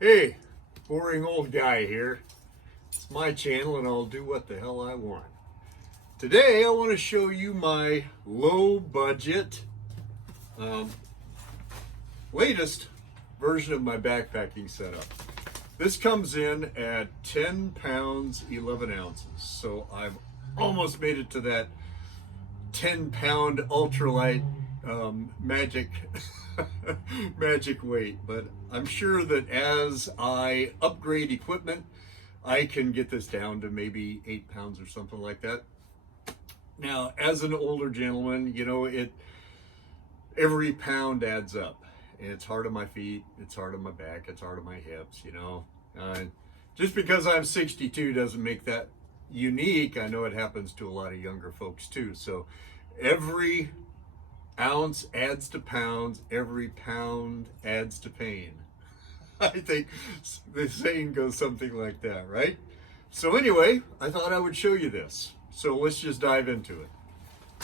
Hey, boring old guy here. It's my channel and I'll do what the hell I want. Today I want to show you my low budget, latest version of my backpacking setup. This comes in at 10 pounds, 11 ounces. So I've almost made it to that 10-pound ultralight magic magic weight, but I'm sure that as I upgrade equipment I can get this down to maybe 8 pounds or something like that. Now, as an older gentleman, you know, every pound adds up, and it's hard on my feet, it's hard on my back, it's hard on my hips, you know. Just because I'm 62 doesn't make that unique. I know it happens to a lot of younger folks too. So every ounce adds to pounds, every pound adds to pain. I think the saying goes something like that, right? So anyway, I thought I would show you this. So let's just dive into it.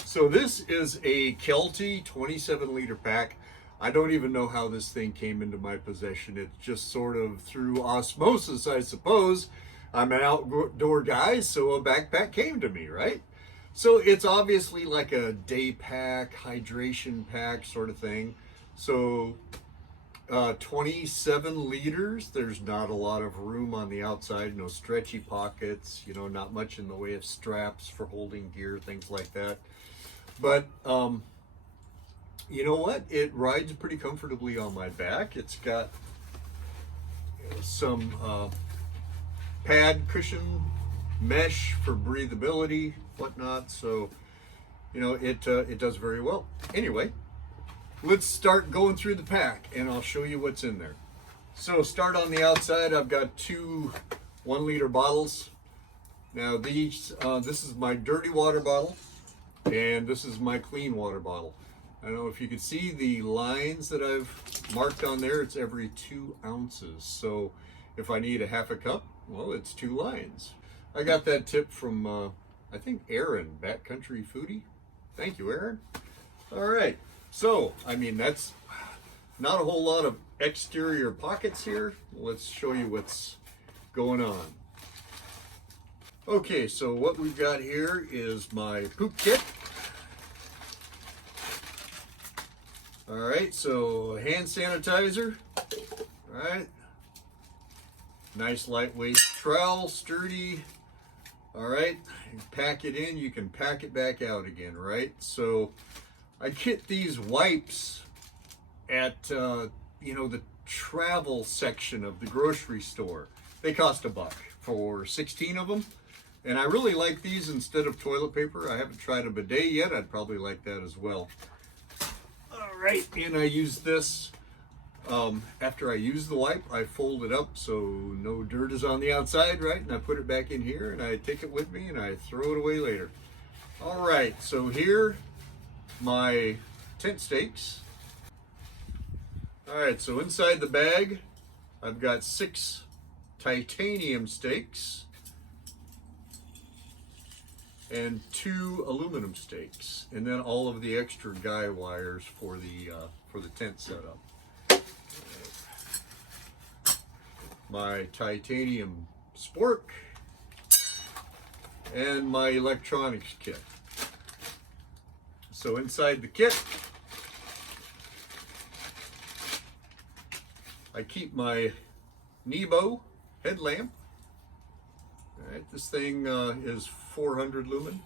So this is a Kelty 27-liter pack. I don't even know how this thing came into my possession. It's just sort of through osmosis, I suppose. I'm an outdoor guy, so a backpack came to me, right? So it's obviously like a day pack, hydration pack sort of thing. So 27 liters, there's not a lot of room on the outside, no stretchy pockets, you know, not much in the way of straps for holding gear, things like that. But you know what? It rides pretty comfortably on my back. It's got some pad cushion mesh for breathability, whatnot. So, you know, it does very well. Anyway, let's start going through the pack and I'll show you what's in there. So start on the outside. I've got two 1-liter bottles. Now this is my dirty water bottle and this is my clean water bottle. I don't know if you can see the lines that I've marked on there. It's every 2 ounces. So if I need a half a cup, well, it's 2 lines. I got that tip from, I think, Aaron, Backcountry Foodie. Thank you, Aaron. All right. So, I mean, that's not a whole lot of exterior pockets here. Let's show you what's going on. Okay, so what we've got here is my poop kit. All right, so hand sanitizer. All right. Nice lightweight trowel, sturdy. All right, you pack it in, you can pack it back out again, right? So I get these wipes at, you know, the travel section of the grocery store. They cost $1 for 16 of them. And I really like these instead of toilet paper. I haven't tried a bidet yet. I'd probably like that as well. All right, and I use this. After I use the wipe, I fold it up so no dirt is on the outside, right? And I put it back in here and I take it with me and I throw it away later. All right, so here, my tent stakes. All right, so inside the bag, I've got 6 titanium stakes and 2 aluminum stakes, and then all of the extra guy wires for the tent setup. My titanium spork, and my electronics kit. So inside the kit, I keep my Nebo headlamp. All right, this thing is 400 lumen,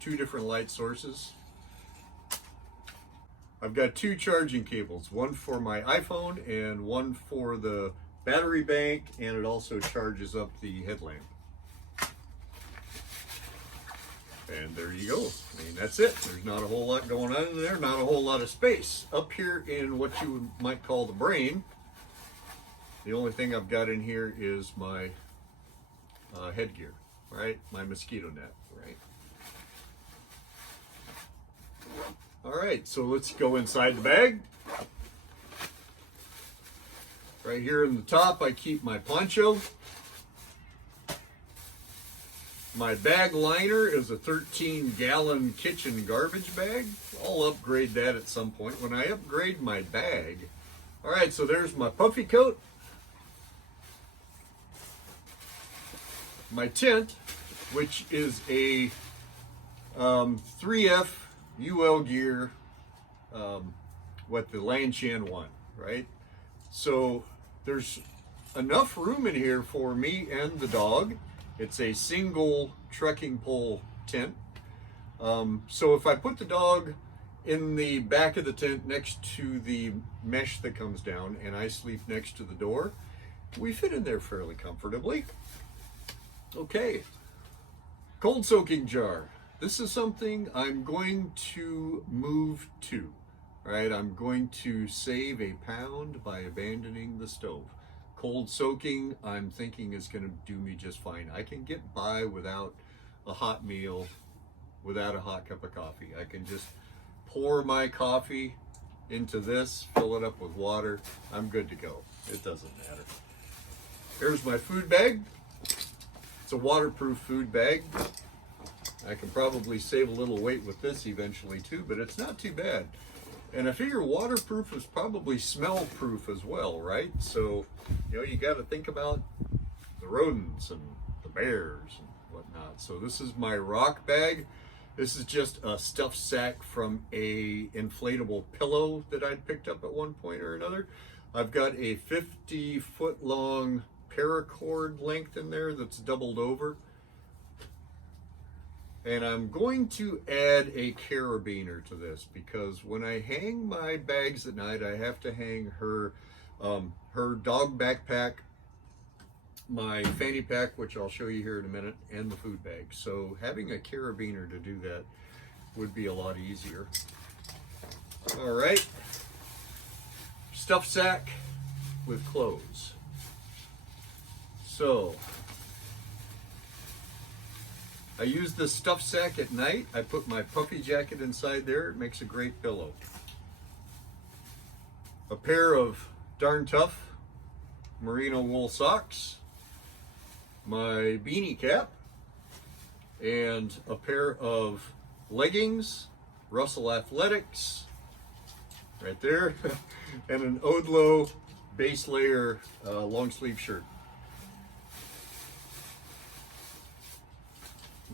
2 different light sources. I've got 2 charging cables, one for my iPhone and one for the battery bank, and it also charges up the headlamp. And there you go. I mean, that's it. There's not a whole lot going on in there, not a whole lot of space. Up here in what you might call the brain, the only thing I've got in here is my headgear, right? My mosquito net, right? All right, so let's go inside the bag. Right here in the top, I keep my poncho. My bag liner is a 13-gallon kitchen garbage bag. I'll upgrade that at some point when I upgrade my bag. All right, so there's my puffy coat. my tent, which is a 3F UL gear with the Lanshan one, right? So there's enough room in here for me and the dog. It's a single trekking pole tent. So if I put the dog in the back of the tent next to the mesh that comes down and I sleep next to the door, we fit in there fairly comfortably. Okay, cold soaking jar. This is something I'm going to move to, right? I'm going to save a pound by abandoning the stove. Cold soaking, I'm thinking, is going to do me just fine. I can get by without a hot meal, without a hot cup of coffee. I can just pour my coffee into this, fill it up with water. I'm good to go. It doesn't matter. Here's my food bag. It's a waterproof food bag. I can probably save a little weight with this eventually too, but it's not too bad. And I figure waterproof is probably smell proof as well, right? So, you know, you got to think about the rodents and the bears and whatnot. So this is my rock bag. This is just a stuffed sack from a inflatable pillow that I'd picked up at one point or another. I've got a 50-foot long paracord length in there that's doubled over. And I'm going to add a carabiner to this because when I hang my bags at night, I have to hang her dog backpack, my fanny pack, which I'll show you here in a minute, and the food bag. So having a carabiner to do that would be a lot easier. All right, stuffed sack with clothes. So I use this stuffed sack at night. I put my puffy jacket inside there. It makes a great pillow. A pair of darn tough merino wool socks, my beanie cap, and a pair of leggings, Russell Athletics, right there, and an Odlo base layer long sleeve shirt.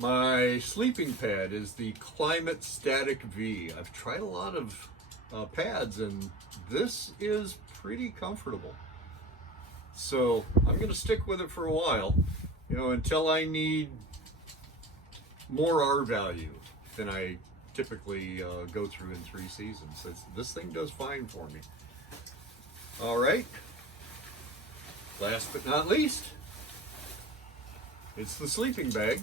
My sleeping pad is the Climate Static V. I've tried a lot of pads and this is pretty comfortable. So I'm going to stick with it for a while, you know, until I need more R value than I typically go through in 3 seasons. This thing does fine for me. All right. Last but not least, it's the sleeping bag.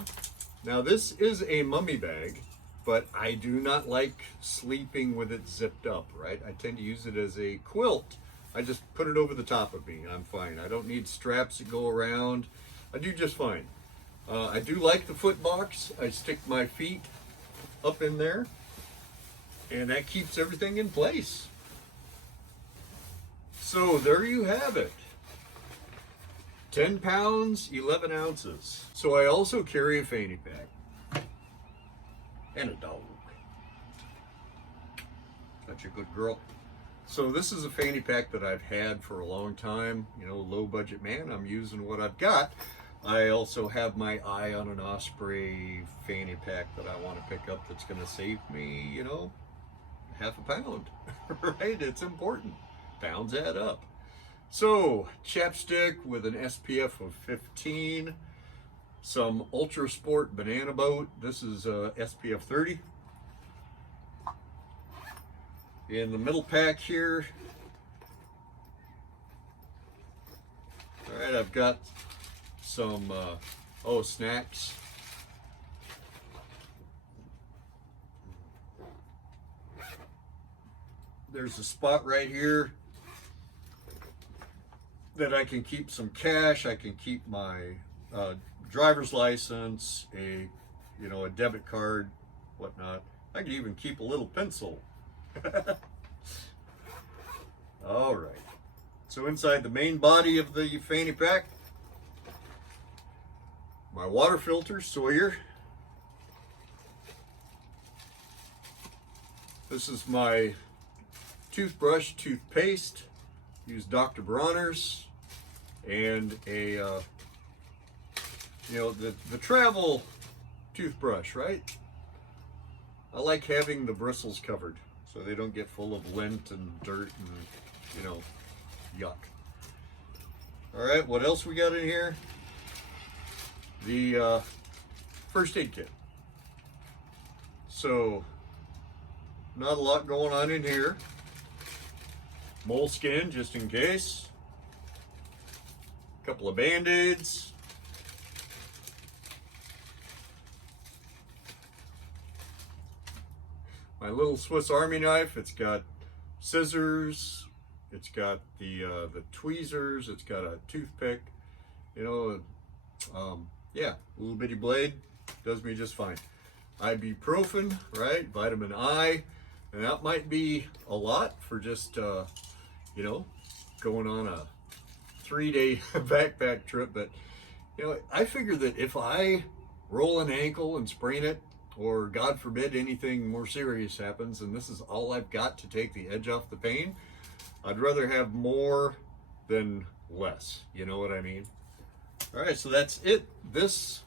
Now this is a mummy bag, but I do not like sleeping with it zipped up, right? I tend to use it as a quilt. I just put it over the top of me and I'm fine. I don't need straps that go around. I do just fine. I do like the foot box. I stick my feet up in there and that keeps everything in place. So there you have it. 10 pounds, 11 ounces. So I also carry a fanny pack and a dog. Such a good girl. So this is a fanny pack that I've had for a long time. You know, low budget man, I'm using what I've got. I also have my eye on an Osprey fanny pack that I want to pick up that's going to save me, you know, half a pound, right? It's important. Pounds add up. So, chapstick with an SPF of 15, some Ultra Sport Banana Boat. This is SPF 30. In the middle pack here, all right, I've got some, snacks. There's a spot right here that I can keep some cash. I can keep my driver's license, a debit card, whatnot. I can even keep a little pencil. All right. So inside the main body of the fanny pack, my water filter, Sawyer. This is my toothbrush, toothpaste. Use Dr. Bronner's, and a you know, the travel toothbrush, right? I like having the bristles covered so they don't get full of lint and dirt and, you know, yuck. All right, what else we got in here? The first aid kit. So, not a lot going on in here. Moleskin, just in case. A couple of Band-Aids. My little Swiss Army knife. It's got scissors. It's got the tweezers. It's got a toothpick. You know, yeah, a little bitty blade does me just fine. Ibuprofen, right? Vitamin I, and that might be a lot for just you know, going on a 3-day backpack trip. But you know, I figure that if I roll an ankle and sprain it, or God forbid anything more serious happens, and this is all I've got to take the edge off the pain, I'd rather have more than less. You know what I mean? All right, so that's it. This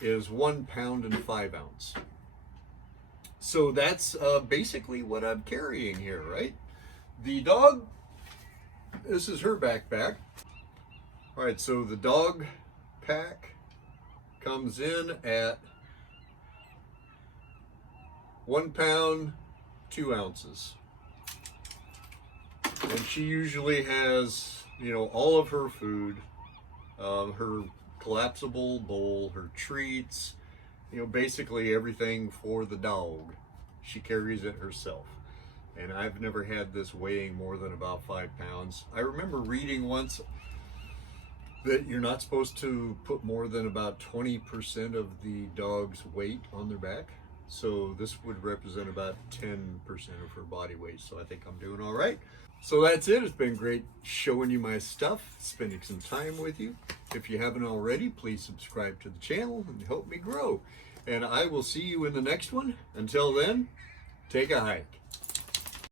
is 1 pound and 5 ounce. So that's basically what I'm carrying here, right? The dog, this is her backpack. All right, so the dog pack comes in at 1 pound, 2 ounces. And she usually has, you know, all of her food, her collapsible bowl, her treats, you know, basically everything for the dog. She carries it herself. And I've never had this weighing more than about 5 pounds. I remember reading once that you're not supposed to put more than about 20% of the dog's weight on their back. So this would represent about 10% of her body weight. So I think I'm doing all right. So that's it. It's been great showing you my stuff, spending some time with you. If you haven't already, please subscribe to the channel and help me grow. And I will see you in the next one. Until then, take a hike.